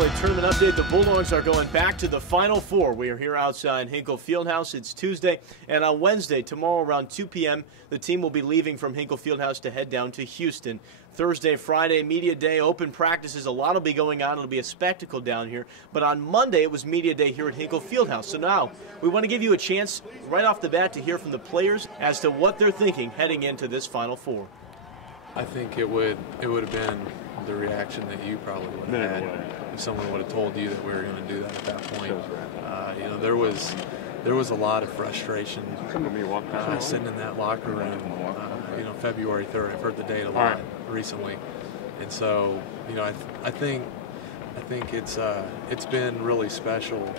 NCAA tournament update. The Bulldogs are going back to the Final Four. We are here outside Hinkle Fieldhouse. It's Tuesday, and on Wednesday, tomorrow around 2 p.m., the team will be leaving from Hinkle Fieldhouse to head down to Houston. Thursday, Friday, media day, open practices. A lot will be going on. It'll be a spectacle down here. But on Monday, it was media day here at Hinkle Fieldhouse. So now we want to give you a chance right off the bat to hear from the players as to what they're thinking heading into this Final Four. I think it would have been the reaction that you probably would have had if someone would have told you that we were going to do that at that point. You know, there was a lot of frustration sitting in that locker room. You know, February 3rd. I've heard the date a lot recently, and so you know, I think it's been really special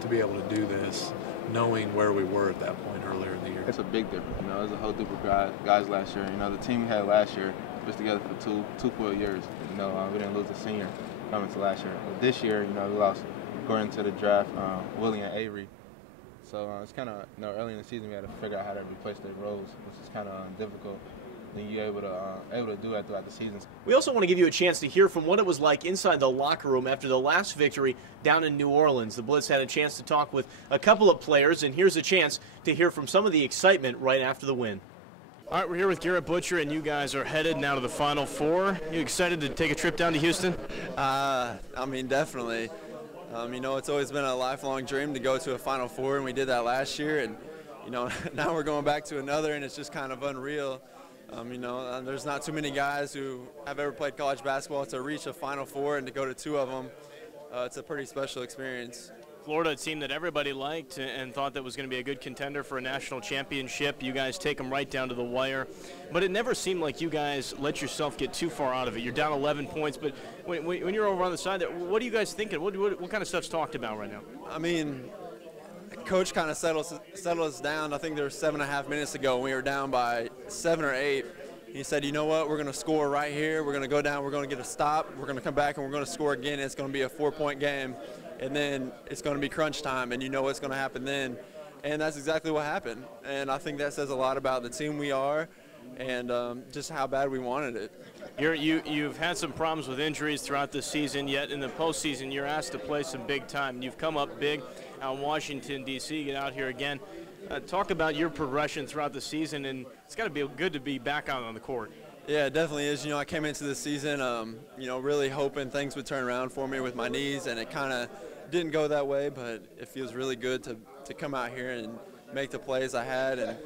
to be able to do this, knowing where we were at that point earlier in the year. It's a big difference. You know, there's a whole group of guys last year. You know, the team we had last year was together for two full years. You know, we didn't lose a senior coming to last year. But this year, you know, we lost going into the draft, Willie and Avery. So it's kind of, you know, early in the season we had to figure out how to replace their roles, which is kind of difficult. Then you're able to do that throughout the season. We also want to give you a chance to hear from what it was like inside the locker room after the last victory down in New Orleans. The Blitz had a chance to talk with a couple of players, and here's a chance to hear from some of the excitement right after the win. All right, we're here with Garrett Butcher, and you guys are headed now to the Final Four. You excited to take a trip down to Houston? I mean, definitely. You know, it's always been a lifelong dream to go to a Final Four, and we did that last year. And, you know, now we're going back to another, and it's just kind of unreal. You know, there's not too many guys who have ever played college basketball to reach a Final Four and to go to two of them. It's a pretty special experience. Florida, a team that everybody liked and thought that was going to be a good contender for a national championship. You guys take them right down to the wire. But it never seemed like you guys let yourself get too far out of it. You're down 11 points, but when you're over on the side there, what are you guys thinking? What kind of stuff's talked about right now? I mean, Coach kind of settled us down. I think there was 7.5 minutes ago when we were down by 7 or 8. He said, you know what, we're going to score right here. We're going to go down. We're going to get a stop. We're going to come back, and we're going to score again. It's going to be a 4-point game. And then it's going to be crunch time, and you know what's going to happen then. And that's exactly what happened. And I think that says a lot about the team we are and just how bad we wanted it. You've had some problems with injuries throughout the season, yet in the postseason you're asked to play some big time. You've come up big out in Washington, D.C., get out here again. Talk about your progression throughout the season, and it's got to be good to be back out on the court. Yeah, it definitely is. You know, I came into the season, you know, really hoping things would turn around for me with my knees, and it kind of didn't go that way, but it feels really good to come out here and make the plays I had and,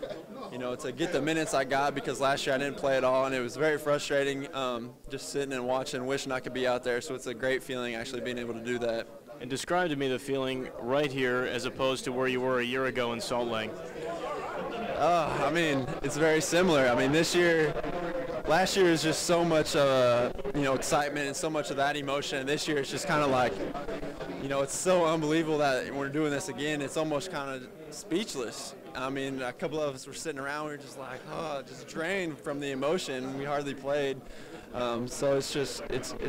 you know, to get the minutes I got, because last year I didn't play at all, and it was very frustrating just sitting and watching, wishing I could be out there. So it's a great feeling actually being able to do that. And describe to me the feeling right here as opposed to where you were a year ago in Salt Lake. I mean, it's very similar. I mean, last year is just so much you know, excitement and so much of that emotion. And this year it's just kind of like, you know, it's so unbelievable that we're doing this again. It's almost kind of speechless. I mean, a couple of us were sitting around, we were just like, oh, just drained from the emotion. We hardly played. So it's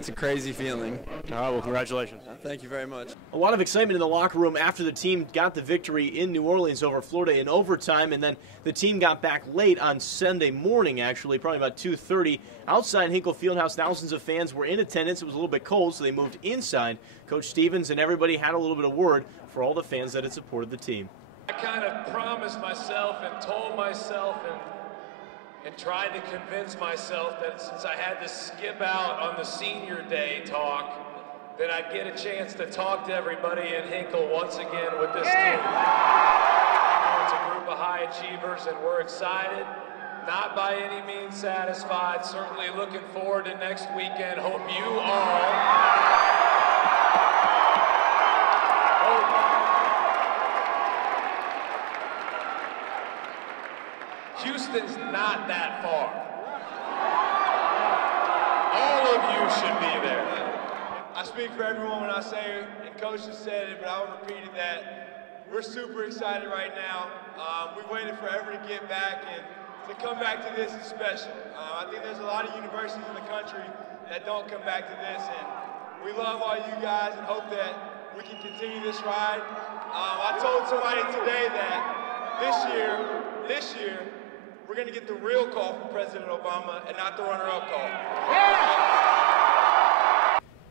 a crazy feeling. All right, well, congratulations. Thank you very much. A lot of excitement in the locker room after the team got the victory in New Orleans over Florida in overtime, and then the team got back late on Sunday morning, actually, probably about 2:30. Outside Hinkle Fieldhouse, thousands of fans were in attendance. It was a little bit cold, so they moved inside. Coach Stevens and everybody had a little bit of word for all the fans that had supported the team. I kind of promised myself and told myself and tried to convince myself that since I had to skip out on the senior day talk, that I'd get a chance to talk to everybody in Hinkle once again with this team. It's a group of high achievers, and we're excited, not by any means satisfied, certainly looking forward to next weekend. Hope you all Houston's not that far. All of you should be there. I speak for everyone when I say, and Coach just said it, but I'll repeat it, that we're super excited right now. We've waited forever to get back, and to come back to this is special. I think there's a lot of universities in the country that don't come back to this, and we love all you guys and hope that we can continue this ride. I told somebody today that this year, we're going to get the real call from President Obama and not the runner-up call.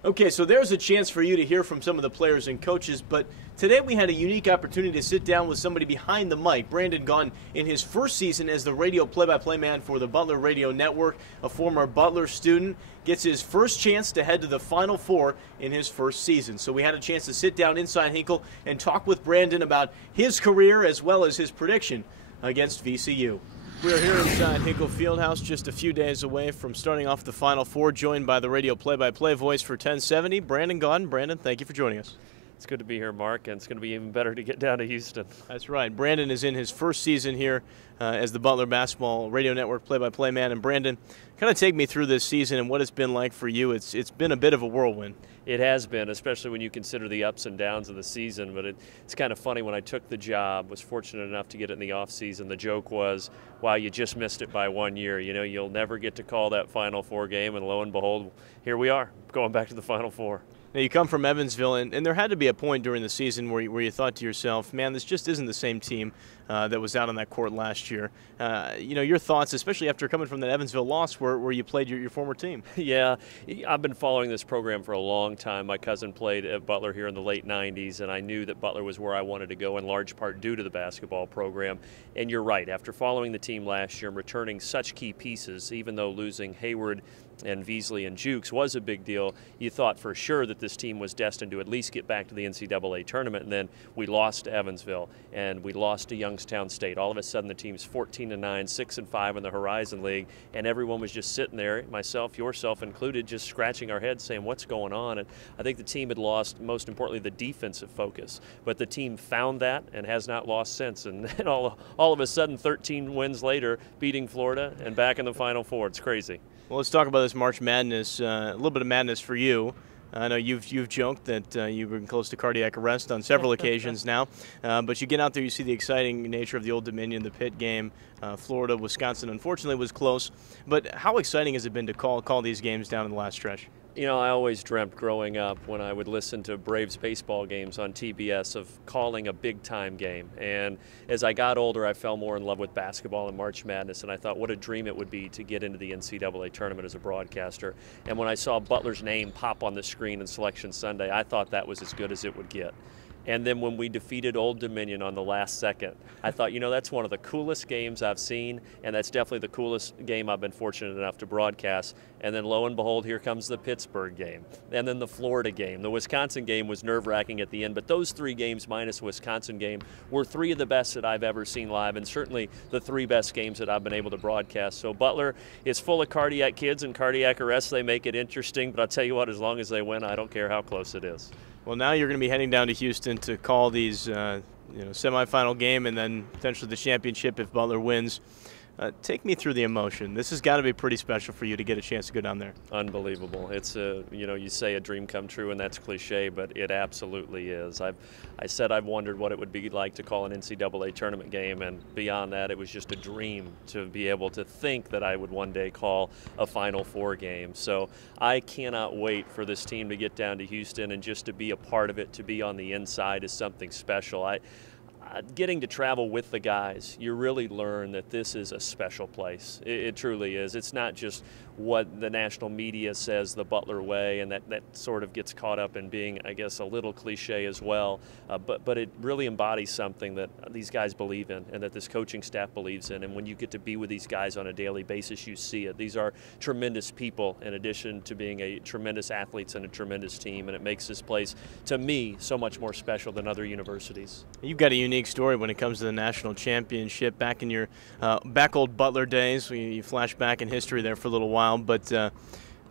Okay, so there's a chance for you to hear from some of the players and coaches, but today we had a unique opportunity to sit down with somebody behind the mic. Brandon Gaudin, in his first season as the radio play-by-play man for the Butler Radio Network, a former Butler student, gets his first chance to head to the Final Four in his first season. So we had a chance to sit down inside Hinkle and talk with Brandon about his career as well as his prediction against VCU. We're here inside Hinkle Fieldhouse, just a few days away from starting off the Final Four, joined by the radio play-by-play voice for 1070, Brandon Gaudin. Brandon, thank you for joining us. It's good to be here, Mark, and it's going to be even better to get down to Houston. That's right. Brandon is in his first season here as the Butler Basketball Radio Network play-by-play man. And Brandon, kind of take me through this season and what it's been like for you. It's been a bit of a whirlwind. It has been, especially when you consider the ups and downs of the season. But it's kind of funny, when I took the job, was fortunate enough to get it in the off season. The joke was, wow, you just missed it by 1 year. You know, you'll never get to call that Final Four game, and lo and behold, here we are, going back to the Final Four. Now, you come from Evansville, and there had to be a point during the season where you thought to yourself, man, this just isn't the same team that was out on that court last year. You know, your thoughts, especially after coming from that Evansville loss where you played your former team. Yeah, I've been following this program for a long time. My cousin played at Butler here in the late 90s, and I knew that Butler was where I wanted to go in large part due to the basketball program. And you're right, after following the team last year and returning such key pieces, even though losing Hayward and Veasley and Jukes was a big deal, you thought for sure that this team was destined to at least get back to the NCAA tournament. And then we lost to Evansville, and we lost to Youngstown State. All of a sudden, the team's 14-9, 6-5 in the Horizon League, and everyone was just sitting there, myself, yourself included, just scratching our heads saying, what's going on? And I think the team had lost, most importantly, the defensive focus. But the team found that and has not lost since. And all of a sudden, 13 wins later, beating Florida and back in the Final Four. It's crazy. Well, let's talk about this March Madness, a little bit of madness for you. I know you've joked that you've been close to cardiac arrest on several occasions now, but you get out there, you see the exciting nature of the Old Dominion, the Pitt game. Florida, Wisconsin, unfortunately, was close. But how exciting has it been to call these games down in the last stretch? You know, I always dreamt growing up when I would listen to Braves baseball games on TBS of calling a big-time game. And as I got older, I fell more in love with basketball and March Madness, and I thought what a dream it would be to get into the NCAA tournament as a broadcaster. And when I saw Butler's name pop on the screen in Selection Sunday, I thought that was as good as it would get. And then when we defeated Old Dominion on the last second, I thought, you know, that's one of the coolest games I've seen, and that's definitely the coolest game I've been fortunate enough to broadcast. And then lo and behold, here comes the Pittsburgh game, and then the Florida game. The Wisconsin game was nerve-wracking at the end, but those three games minus Wisconsin game were three of the best that I've ever seen live, and certainly the three best games that I've been able to broadcast. So Butler is full of cardiac kids and cardiac arrests. They make it interesting, but I'll tell you what, as long as they win, I don't care how close it is. Well, now you're going to be heading down to Houston to call these semifinal game and then potentially the championship if Butler wins. Take me through the emotion. This has got to be pretty special for you to get a chance to go down there. Unbelievable. It's you say a dream come true, and that's cliche, but it absolutely is. I said I've wondered what it would be like to call an NCAA tournament game, and beyond that, it was just a dream to be able to think that I would one day call a Final Four game. So I cannot wait for this team to get down to Houston, and just to be a part of it, to be on the inside is something special. Getting to travel with the guys, you really learn that this is a special place. It truly is. It's not just what the national media says the Butler way, and that sort of gets caught up in being, I guess, a little cliche as well. But it really embodies something that these guys believe in and that this coaching staff believes in. And when you get to be with these guys on a daily basis, you see it. These are tremendous people in addition to being a tremendous athletes and a tremendous team, and it makes this place, to me, so much more special than other universities. You've got a unique story when it comes to the national championship. Back in your back old Butler days, you flash back in history there for a little while, but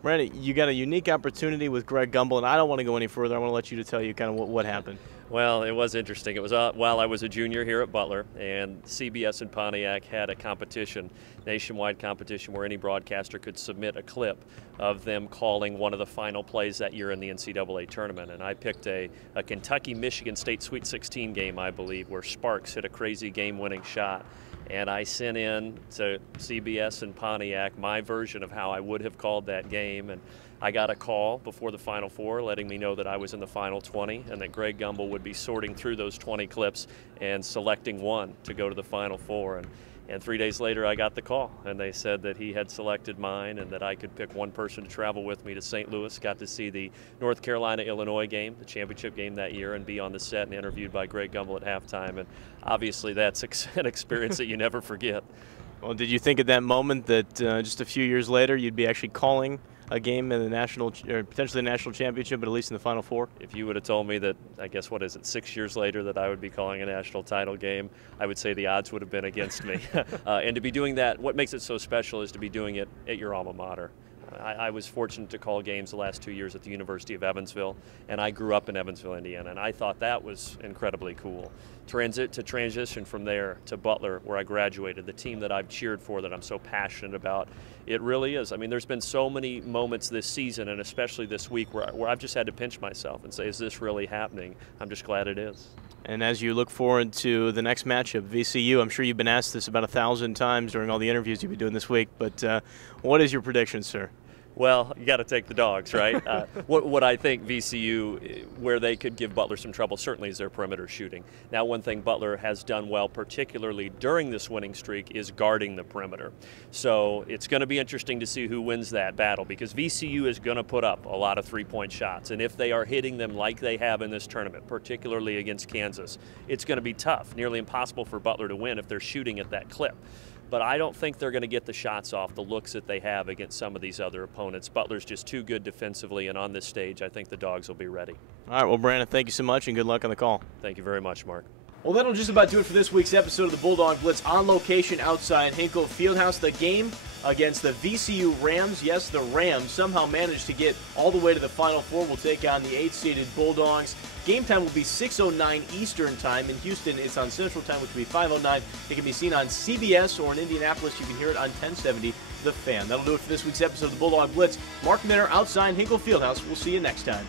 Brandon, you got a unique opportunity with Greg Gumbel, and I don't want to go any further. I want to let you to tell you kind of what happened. Well, it was interesting. It was while I was a junior here at Butler, and CBS in Pontiac had a competition, nationwide competition, where any broadcaster could submit a clip of them calling one of the final plays that year in the NCAA tournament. And I picked a Kentucky-Michigan State Sweet 16 game, I believe, where Sparks hit a crazy game-winning shot. And I sent in to CBS in Pontiac my version of how I would have called that game. And I got a call before the Final Four letting me know that I was in the Final 20 and that Greg Gumbel would be sorting through those 20 clips and selecting one to go to the Final Four. And And 3 days later, I got the call, and they said that he had selected mine and that I could pick one person to travel with me to St. Louis. Got to see the North Carolina-Illinois game, the championship game that year, and be on the set and interviewed by Greg Gumbel at halftime. And obviously, that's an experience that you never forget. Well, did you think at that moment that just a few years later you'd be actually calling a game in the national, or potentially the national championship, but at least in the Final Four? If you would have told me that, I guess, 6 years later that I would be calling a national title game, I would say the odds would have been against me. And to be doing that, what makes it so special is to be doing it at your alma mater. I was fortunate to call games the last 2 years at the University of Evansville, and I grew up in Evansville, Indiana, and I thought that was incredibly cool. To transition from there to Butler, where I graduated, the team that I've cheered for, that I'm so passionate about, it really is. I mean, there's been so many moments this season, and especially this week, where I've just had to pinch myself and say, is this really happening? I'm just glad it is. And as you look forward to the next matchup, VCU, I'm sure you've been asked this about 1,000 times during all the interviews you've been doing this week, but what is your prediction, sir? Well, you got to take the Dogs, right? What I think VCU, where they could give Butler some trouble, certainly is their perimeter shooting. Now, one thing Butler has done well, particularly during this winning streak, is guarding the perimeter. So it's going to be interesting to see who wins that battle, because VCU is going to put up a lot of three-point shots. And if they are hitting them like they have in this tournament, particularly against Kansas, it's going to be tough, nearly impossible for Butler to win if they're shooting at that clip. But I don't think they're going to get the shots off, the looks that they have against some of these other opponents. Butler's just too good defensively, and on this stage, I think the Dogs will be ready. All right, well, Brandon, thank you so much, and good luck on the call. Thank you very much, Mark. Well, that'll just about do it for this week's episode of the Bulldog Blitz on location outside Hinkle Fieldhouse. The game against the VCU Rams. Yes, the Rams somehow managed to get all the way to the Final Four. We'll take on the 8th-seeded Bulldogs. Game time will be 6:09 Eastern Time. In Houston, it's on Central Time, which will be 5:09. It can be seen on CBS, or in Indianapolis, you can hear it on 1070 The Fan. That'll do it for this week's episode of the Bulldog Blitz. Mark Minner outside Hinkle Fieldhouse. We'll see you next time.